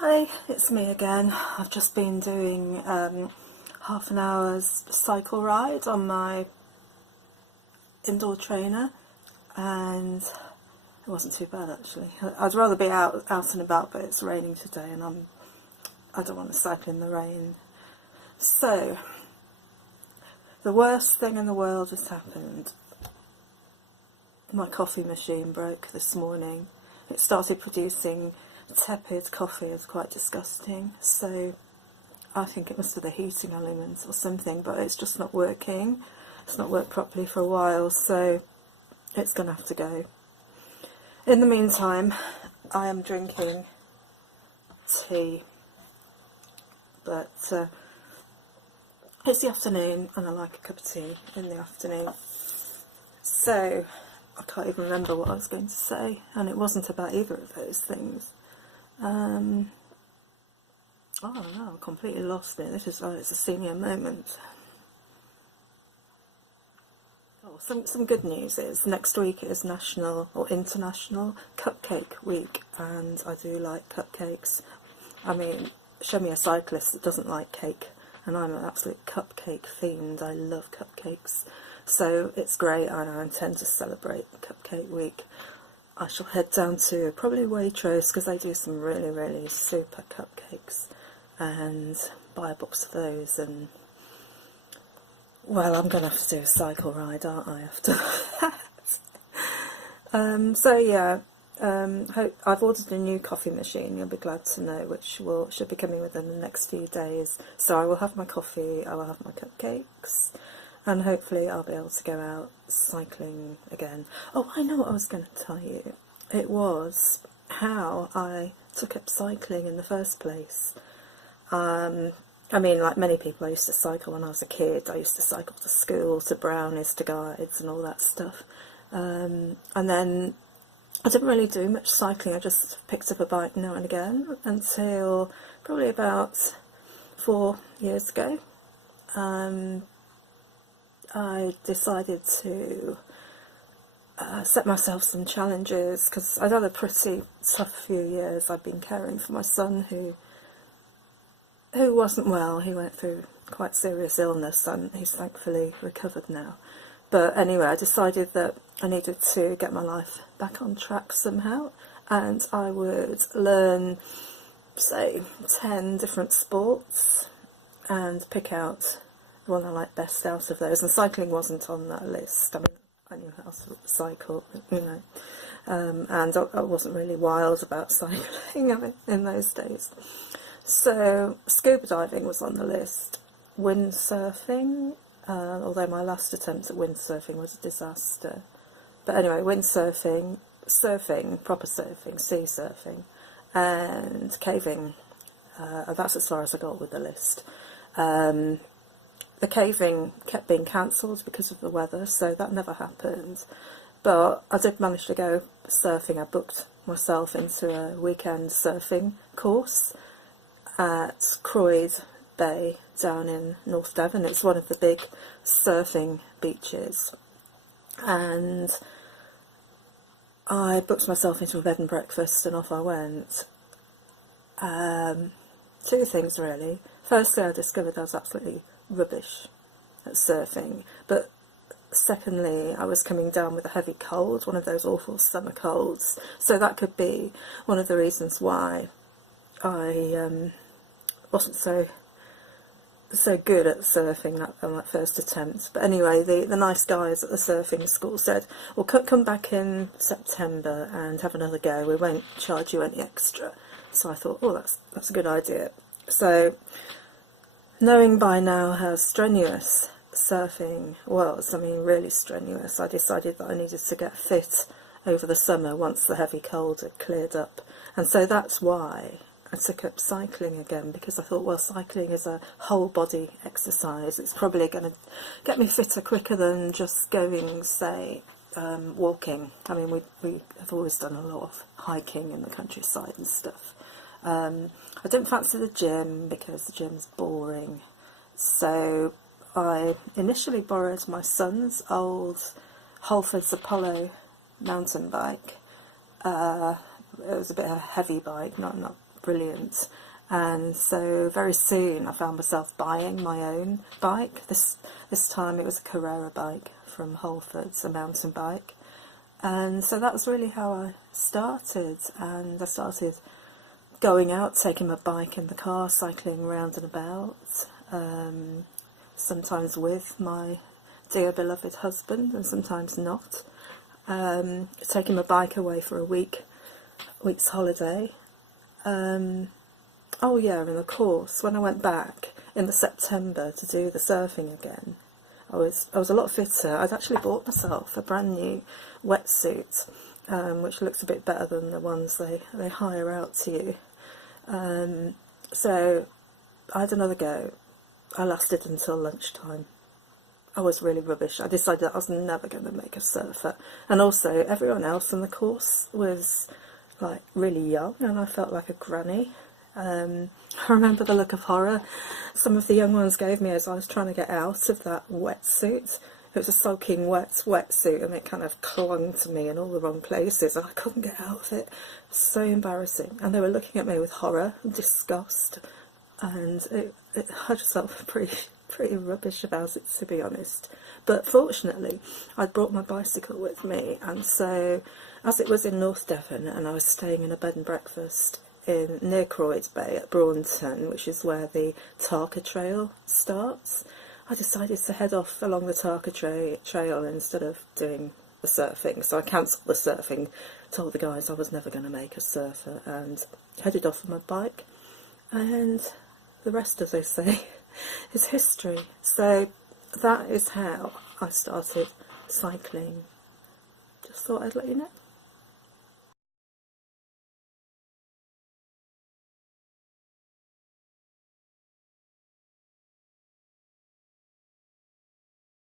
Hi, it's me again. I've just been doing half an hour's cycle ride on my indoor trainer, and it wasn't too bad actually. I'd rather be out and about, but it's raining today, and I don't want to cycle in the rain. So the worst thing in the world has happened. My coffee machine broke this morning. It started producing tepid coffee. It's quite disgusting, so I think it must be the heating element or something, but it's just not working. It's not worked properly for a while, so it's going to have to go. In the meantime, I am drinking tea, but it's the afternoon and I like a cup of tea in the afternoon. So I can't even remember what I was going to say, and it wasn't about either of those things. Oh no, I completely lost it. This is like it's a senior moment. Oh, some good news is next week is National or International Cupcake Week, and I do like cupcakes. I mean, show me a cyclist that doesn't like cake, and I'm an absolute cupcake fiend. I love cupcakes, so it's great, and I intend to celebrate Cupcake Week. I shall head down to probably Waitrose, because they do some really, really super cupcakes, and buy a box of those. And well, I'm going to have to do a cycle ride, aren't I, after that? So yeah, I've ordered a new coffee machine. You'll be glad to know, which should be coming within the next few days. So I will have my coffee, I will have my cupcakes, and hopefully I'll be able to go out cycling again. Oh, I know what I was going to tell you. It was how I took up cycling in the first place. I mean, like many people, I used to cycle when I was a kid. I used to cycle to school, to brownies, to guides and all that stuff. And then I didn't really do much cycling. I just picked up a bike now and again until probably about 4 years ago. I decided to set myself some challenges, because I'd had a pretty tough few years. I'd been caring for my son who wasn't well. He went through quite serious illness, and he's thankfully recovered now. But anyway, I decided that I needed to get my life back on track somehow, and I would learn, say, 10 different sports and pick out the one I like best out of those. And cycling wasn't on that list. I mean, I knew how to cycle, you know, and I wasn't really wild about cycling in those days. So scuba diving was on the list, windsurfing, although my last attempt at windsurfing was a disaster. But anyway, windsurfing, surfing, proper surfing, sea surfing, and caving. That's as far as I got with the list. The caving kept being cancelled because of the weather, so that never happened. But I did manage to go surfing. I booked myself into a weekend surfing course at Croyde Bay down in North Devon. It's one of the big surfing beaches. And I booked myself into a bed and breakfast, and off I went. Two things really. Firstly, I discovered I was absolutely rubbish at surfing, but secondly, I was coming down with a heavy cold, one of those awful summer colds, so that could be one of the reasons why I wasn't so good at surfing on that first attempt. But anyway, the nice guys at the surfing school said, well, come back in September and have another go, we won't charge you any extra. So I thought, oh, that's a good idea. So knowing by now how strenuous surfing was, I mean really strenuous, I decided that I needed to get fit over the summer once the heavy cold had cleared up. And so that's why I took up cycling again, because I thought, well, cycling is a whole body exercise. It's probably going to get me fitter quicker than just going, say, walking. I mean, we have always done a lot of hiking in the countryside and stuff. I didn't fancy the gym because the gym's boring, so I initially borrowed my son's old Halfords Apollo mountain bike. It was a bit of a heavy bike, not brilliant. And so very soon I found myself buying my own bike. This time it was a Carrera bike from Whole Foods, a mountain bike. And so that's really how I started. And I started going out, taking my bike in the car, cycling around and about, sometimes with my dear beloved husband and sometimes not. Taking my bike away for a week's holiday. Oh yeah, and of course, when I went back in the September to do the surfing again, I was a lot fitter. I'd actually bought myself a brand new wetsuit, which looks a bit better than the ones they hire out to you. So I had another go. I lasted until lunchtime. I was really rubbish. I decided that I was never going to make a surfer. And also, everyone else in the course was like really young, and I felt like a granny. I remember the look of horror some of the young ones gave me as I was trying to get out of that wetsuit. It was a soaking wet wetsuit, and it kind of clung to me in all the wrong places, and I couldn't get out of it. It was so embarrassing. And they were looking at me with horror and disgust, and I just felt pretty rubbish about it, to be honest. But fortunately, I'd brought my bicycle with me, and so as it was in North Devon and I was staying in a bed and breakfast near Croyde Bay at Braunton, which is where the Tarka Trail starts, I decided to head off along the Tarka Trail instead of doing the surfing. So I cancelled the surfing, told the guys I was never going to make a surfer, and headed off on my bike. And the rest, as they say, is history. So that is how I started cycling. Just thought I'd let you know.